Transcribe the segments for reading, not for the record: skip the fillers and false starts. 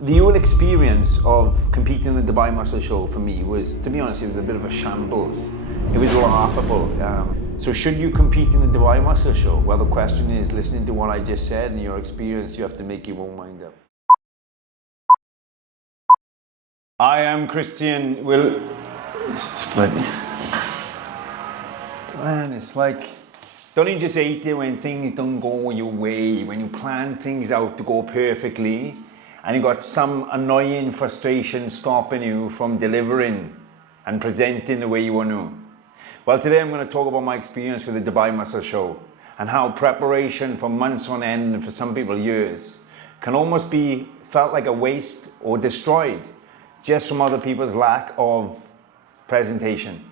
The whole experience of competing in the Dubai Muscle Show for me was, to be honest, it was a bit of a shambles. It was laughable. So should you compete in the Dubai Muscle Show? Well, the question is, listening to what I just said and your experience, you have to make your own mind up. I am Christian. Well, man, it's like, don't you just hate it when things don't go your way, when you plan things out to go perfectly, and you got some annoying frustration stopping you from delivering and presenting the way you want to? Well, today I'm going to talk about my experience with the Dubai Muscle Show and how preparation for months on end, and for some people years, can almost be felt like a waste or destroyed just from other people's lack of presentation.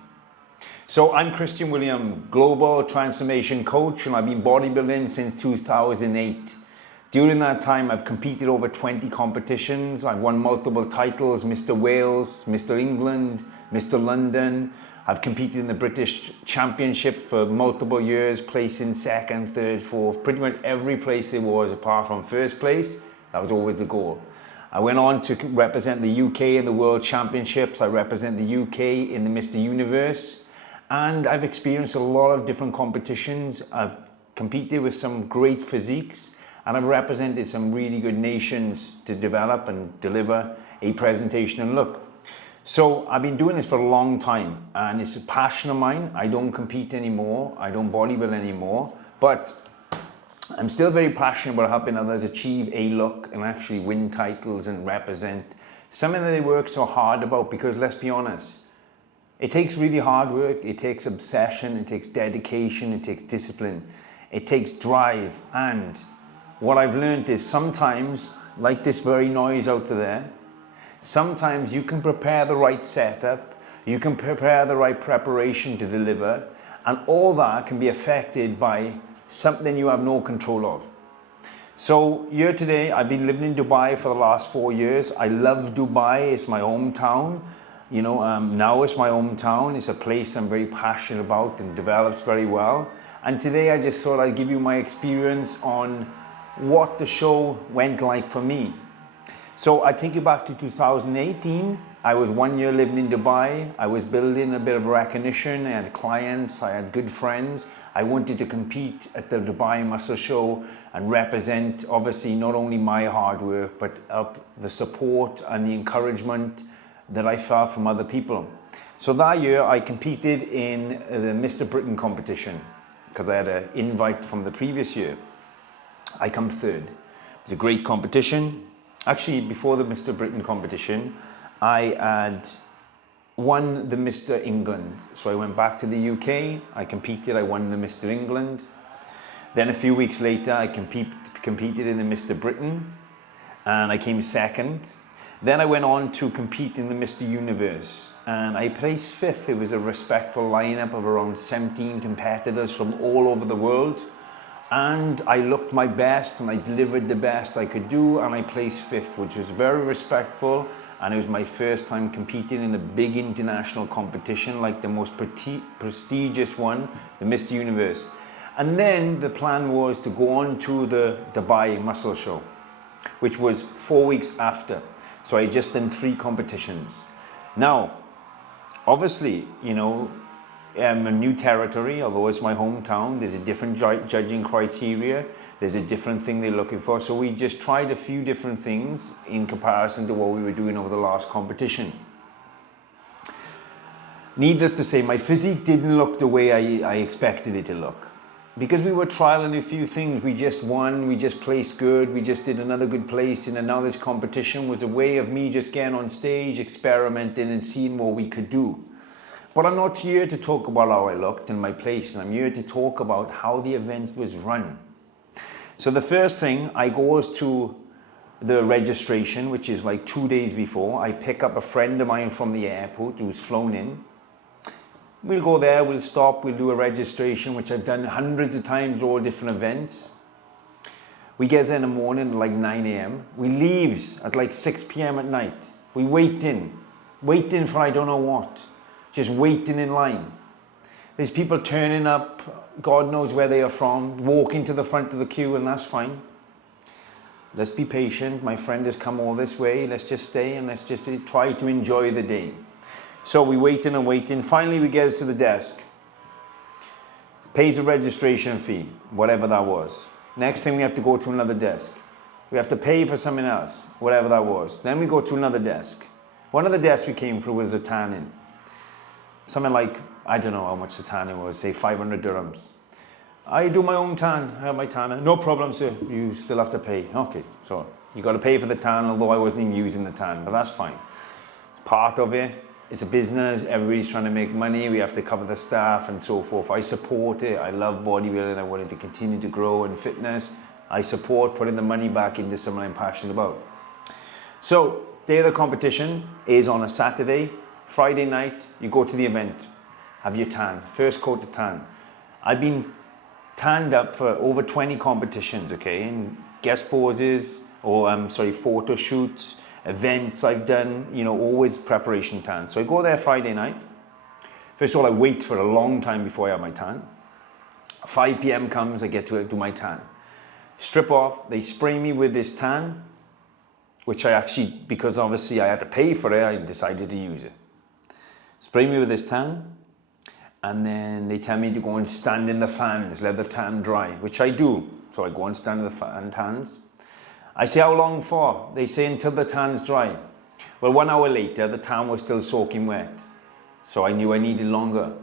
So I'm Christian William, global transformation coach, and I've been bodybuilding since 2008. During that time, I've competed over 20 competitions. I've won multiple titles: Mr. Wales, Mr. England, Mr. London. I've competed in the British Championship for multiple years, placing second, third, fourth, pretty much every place there was apart from first place. That was always the goal. I went on to represent the UK in the World Championships. I represent the UK in the Mr. Universe. And I've experienced a lot of different competitions. I've competed with some great physiques, and I've represented some really good nations to develop and deliver a presentation and look. So I've been doing this for a long time, and it's a passion of mine. I don't compete anymore. I don't bodybuild anymore, but I'm still very passionate about helping others achieve a look and actually win titles and represent something that they work so hard about, because let's be honest, it takes really hard work, it takes obsession, it takes dedication, it takes discipline, it takes drive. And what I've learned is sometimes, like this very noise out there, sometimes you can prepare the right setup, you can prepare the right preparation to deliver, and all that can be affected by something you have no control of. So here today, I've been living in Dubai for the last 4 years. I love Dubai, it's my hometown. You know, now it's my hometown. It's a place I'm very passionate about and develops very well. And today I just thought I'd give you my experience on what the show went like for me. So I take you back to 2018. I was 1 year living in Dubai. I was building a bit of recognition. I had clients, I had good friends. I wanted to compete at the Dubai Muscle Show and represent, obviously, not only my hard work, but the support and the encouragement that I felt from other people. So that year I competed in the Mr. Britain competition because I had an invite from the previous year. I come third. It was a great competition. Actually, before the Mr. Britain competition, I had won the Mr. England. So I went back to the UK, I competed, I won the Mr. England. Then a few weeks later, I competed in the Mr. Britain, and I came second. Then I went on to compete in the Mr. Universe, and I placed fifth. It was a respectful lineup of around 17 competitors from all over the world. And I looked my best and I delivered the best I could do, and I placed fifth, which was very respectful. And it was my first time competing in a big international competition, like the most prestigious one, the Mr. Universe. And then the plan was to go on to the Dubai Muscle Show, which was 4 weeks after. So I just done 3 competitions. Now, obviously, you know, I'm a new territory, although it's my hometown. There's a different judging criteria. There's a different thing they're looking for. So we just tried a few different things in comparison to what we were doing over the last competition. Needless to say, my physique didn't look the way I expected it to look. Because we were trialing a few things, we just won, we just placed good, we just did another good place, and now this competition was a way of me just getting on stage, experimenting and seeing what we could do. But I'm not here to talk about how I looked in my place, and I'm here to talk about how the event was run. So the first thing, I goes to the registration, which is like 2 days before. I pick up a friend of mine from the airport who's flown in. We'll go there, we'll stop, we'll do a registration, which I've done hundreds of times, all different events. We get there in the morning at like 9 a.m. We leaves at like 6 p.m. at night. We waiting for I don't know what, just waiting in line. There's people turning up, God knows where they are from, walking to the front of the queue, and that's fine. let's be patient. My friend has come all this way. Let's just stay and let's just try to enjoy the day. So we waiting and waiting. Finally, we get us to the desk. Pays the registration fee, whatever that was. Next thing, we have to go to another desk. We have to pay for something else, whatever that was. Then we go to another desk. One of the desks we came through was the tanning. Something like, I don't know how much the tanning was, say 500 dirhams. I do my own tan, I have my tanner. No problem, sir, you still have to pay. Okay, so you got to pay for the tan, although I wasn't even using the tan, but that's fine. It's part of it. It's a business, everybody's trying to make money, we have to cover the staff and so forth. I support it, I love bodybuilding, I wanted to continue to grow in fitness. I support putting the money back into something I'm passionate about. So, day of the competition is on a Saturday. Friday night, you go to the event, have your tan, first coat of tan. I've been tanned up for over 20 competitions, okay, and guest poses, or photo shoots, events I've done, you know, always preparation tan. So I go there Friday night. First of all, I wait for a long time before I have my tan. 5 p.m. comes, I get to do my tan. Strip off, they spray me with this tan, which I actually, because obviously I had to pay for it, I decided to use it. Spray me with this tan, and then they tell me to go and stand in the fans, let the tan dry, which I do. So I go and stand in the fan tans. I say, how long for? They say until the tan's dry. Well, 1 hour later, the tan was still soaking wet. So I knew I needed longer.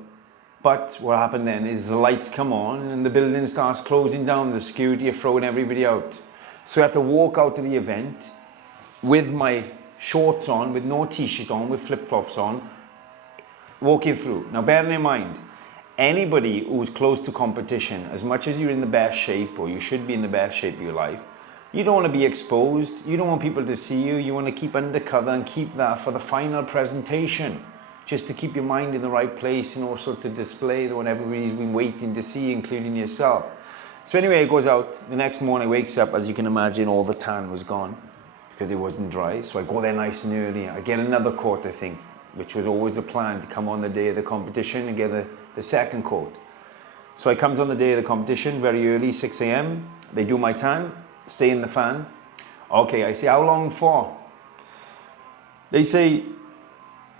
But what happened then is the lights come on and the building starts closing down. The security are throwing everybody out. So I had to walk out to the event with my shorts on, with no t-shirt on, with flip-flops on, walking through. Now, bearing in mind, anybody who's close to competition, as much as you're in the best shape, or you should be in the best shape of your life, you don't want to be exposed. You don't want people to see you. You want to keep undercover and keep that for the final presentation, just to keep your mind in the right place and also to display what everybody's been waiting to see, including yourself. So anyway, it goes out. The next morning, wakes up, as you can imagine, all the tan was gone because it wasn't dry. So I go there nice and early. I get another coat, I think, which was always the plan, to come on the day of the competition and get the second coat. So I comes on the day of the competition very early, 6 a.m. They do my tan, stay in the fan. Okay, I say, how long for? They say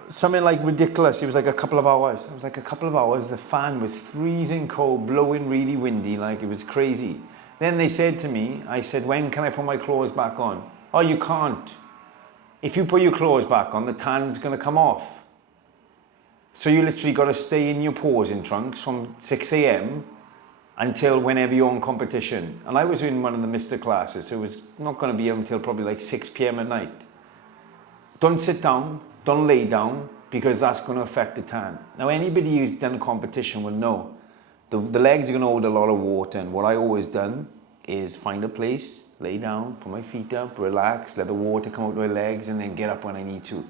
something like ridiculous. It was like a couple of hours. It was like a couple of hours. The fan was freezing cold, blowing really windy, like it was crazy. Then they said to me, I said, when can I put my clothes back on? Oh, you can't. If you put your clothes back on, the tan's going to come off. So you literally got to stay in your posing trunks from 6 a.m. until whenever you're on competition. And I was in one of the Mr. classes, so it was not going to be until probably like 6 p.m. at night. Don't sit down, don't lay down, because that's going to affect the tan. Now, anybody who's done a competition will know the legs are going to hold a lot of water, and what I always done is find a place, lay down, put my feet up, relax, let the water come out my legs, and then get up when I need to.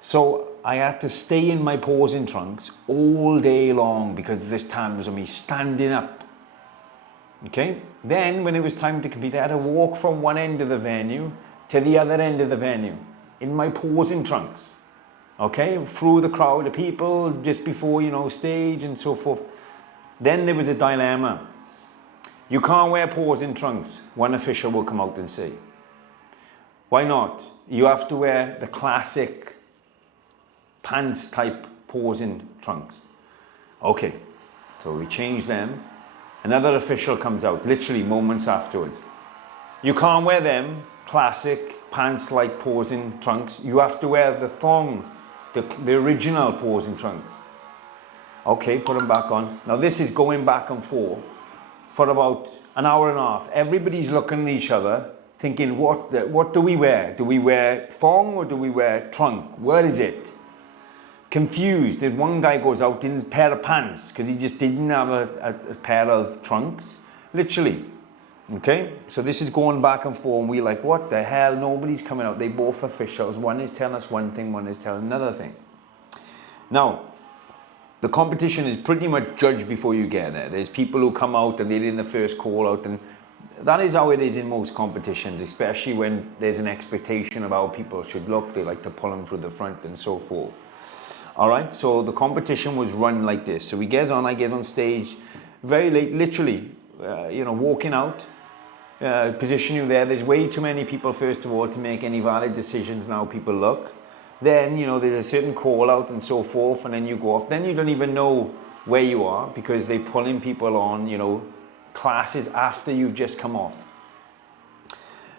So I had to stay in my posing trunks all day long because this tan was on me, standing up. Okay? Then when it was time to compete, I had to walk from one end of the venue to the other end of the venue in my posing trunks. Okay? Through the crowd of people just before, you know, stage and so forth. Then there was a dilemma. You can't wear posing trunks, one official will come out and say. Why not? You have to wear the classic pants type posing trunks. Okay, so we change them. Another official comes out, literally moments afterwards. You can't wear them, classic pants like posing trunks. You have to wear the thong, the original posing trunks. Okay, put them back on. Now this is going back and forth for about an hour and a half. Everybody's looking at each other, thinking, what do we wear? Do we wear thong or do we wear trunk? Where is it? Confused. If one guy goes out in a pair of pants because he just didn't have a pair of trunks, literally. Okay, so this is going back and forth, and we're like, what the hell? Nobody's coming out. They both officials. One is telling us one thing, one is telling another thing. Now, the competition is pretty much judged before you get there. There's people who come out and they're in the first call out, and that is how it is in most competitions, especially when there's an expectation of how people should look. They like to pull them through the front and so forth. All right, so the competition was run like this. So I get on stage very late, literally, walking out. position you there. There's way too many people, first of all, to make any valid decisions on how people look. Then, there's a certain call out and so forth, and then you go off. Then you don't even know where you are because they're pulling people on, classes after you've just come off.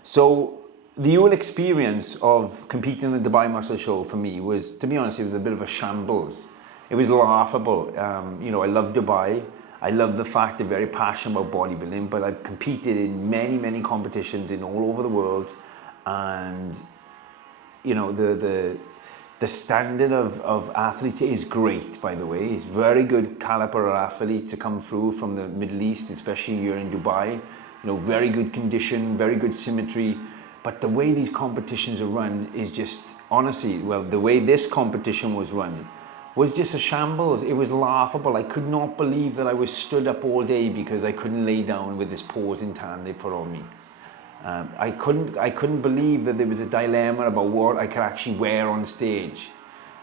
So the whole experience of competing in the Dubai Muscle Show for me was, to be honest, it was a bit of a shambles. It was laughable. I love Dubai. I love the fact they're very passionate about bodybuilding, but I've competed in many, many competitions in all over the world. And, the standard of athletes is great, by the way. It's very good caliber of athletes to come through from the Middle East, especially here in Dubai. Very good condition, very good symmetry. But the way these competitions are run is just, honestly, the way this competition was run was just a shambles. It was laughable. I could not believe that I was stood up all day because I couldn't lay down with this posing tan they put on me. I couldn't believe that there was a dilemma about what I could actually wear on stage.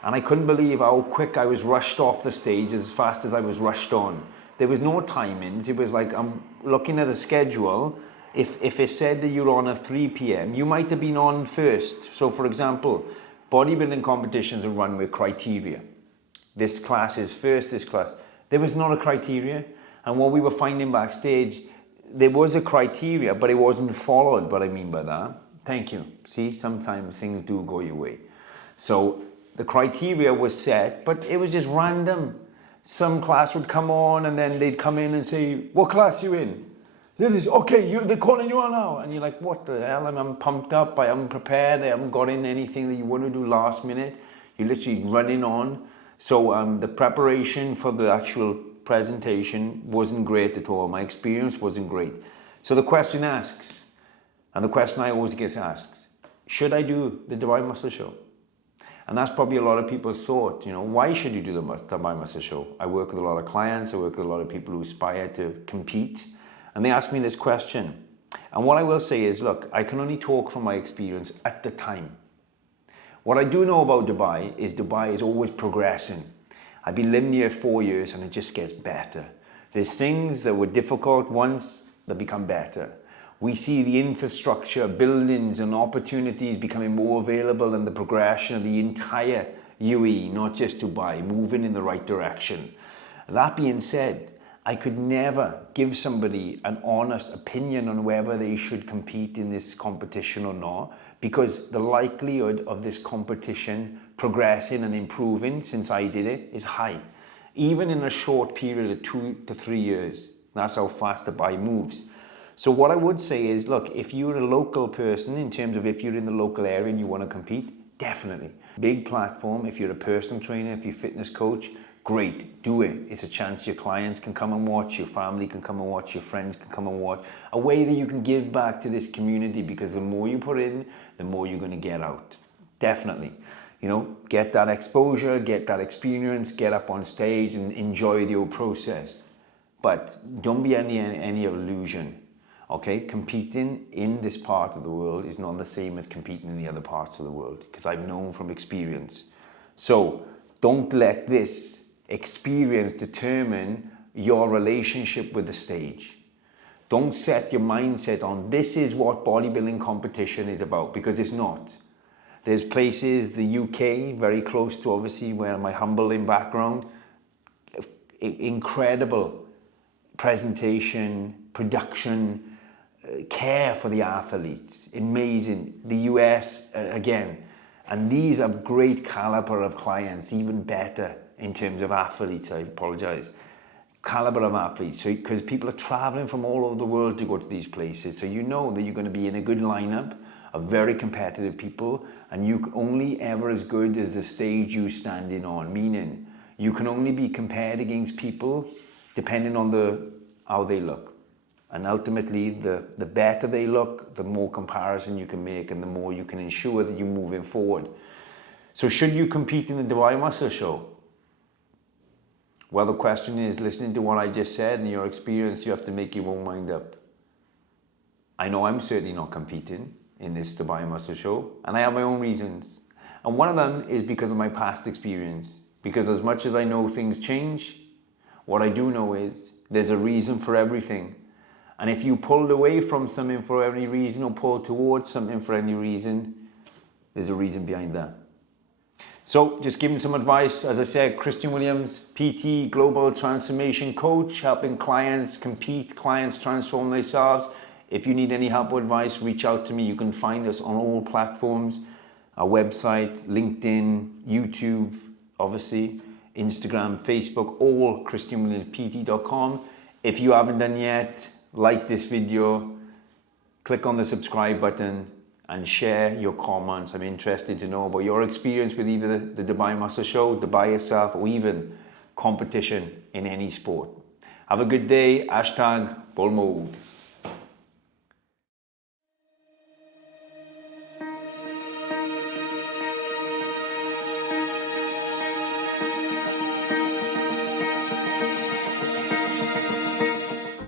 And I couldn't believe how quick I was rushed off the stage as fast as I was rushed on. There was no timings. It was like, I'm looking at the schedule. If it said that you're on at 3 p.m, you might have been on first. So for example, bodybuilding competitions are run with criteria. This class is first, this class. There was not a criteria. And what we were finding backstage, there was a criteria, but it wasn't followed. What I mean by that, thank you. See, sometimes things do go your way. So the criteria was set, but it was just random. Some class would come on and then they'd come in and say, what class you in? Okay, they're calling you on now. And you're like, what the hell? I'm pumped up, I haven't prepared, I haven't got in anything that you want to do last minute. You're literally running on. So the preparation for the actual presentation wasn't great at all. My experience wasn't great. So the question asks, and the question I always get asked, should I do the Dubai Muscle Show? And that's probably a lot of people's thought, why should you do the Dubai Muscle Show? I work with a lot of clients, I work with a lot of people who aspire to compete, and they ask me this question. And what I will say is, look, I can only talk from my experience at the time. What I do know about Dubai is always progressing. I've been living here 4 years and it just gets better. There's things that were difficult once that become better. We see the infrastructure, buildings and opportunities becoming more available and the progression of the entire UAE, not just Dubai, moving in the right direction. That being said, I could never give somebody an honest opinion on whether they should compete in this competition or not, because the likelihood of this competition progressing and improving since I did it is high. Even in a short period of 2 to 3 years, that's how fast Dubai moves. So what I would say is, look, if you're a local person, in terms of if you're in the local area and you want to compete, definitely. Big platform, if you're a personal trainer, if you're a fitness coach, great, do it. It's a chance your clients can come and watch, your family can come and watch, your friends can come and watch. A way that you can give back to this community, because the more you put in, the more you're going to get out. Definitely. Get that exposure, get that experience, get up on stage and enjoy the whole process. But don't be any illusion. Okay, competing in this part of the world is not the same as competing in the other parts of the world, because I've known from experience. So don't let this experience determine your relationship with the stage. Don't set your mindset on this is what bodybuilding competition is about, because it's not. There's places, the UK, very close to obviously where my humbling background, incredible presentation, production, care for the athletes, amazing. The US, again, and these are great caliber of clients, even better in terms of athletes, I apologize. Caliber of athletes, so because people are traveling from all over the world to go to these places, so you know that you're going to be in a good lineup of very competitive people, and you only ever as good as the stage you standing on, meaning you can only be compared against people depending on how they look. And ultimately, the better they look, the more comparison you can make and the more you can ensure that you're moving forward. So should you compete in the Dubai Muscle Show? Well, the question is, listening to what I just said and your experience, you have to make your own mind up. I know I'm certainly not competing in this Dubai Muscle Show, and I have my own reasons. And one of them is because of my past experience. Because as much as I know things change, what I do know is there's a reason for everything. And if you pulled away from something for any reason or pulled towards something for any reason, there's a reason behind that. So just giving some advice, as I said, Christian Williams, PT, Global Transformation Coach, helping clients compete, clients transform themselves. If you need any help or advice, reach out to me. You can find us on all platforms, our website, LinkedIn, YouTube, obviously, Instagram, Facebook, all christianwilliamspt.com. If you haven't done yet, like this video, click on the subscribe button and share your comments. I'm interested to know about your experience with either the Dubai Muscle Show, Dubai itself, or even competition in any sport. Have a good day. #Bull Mode.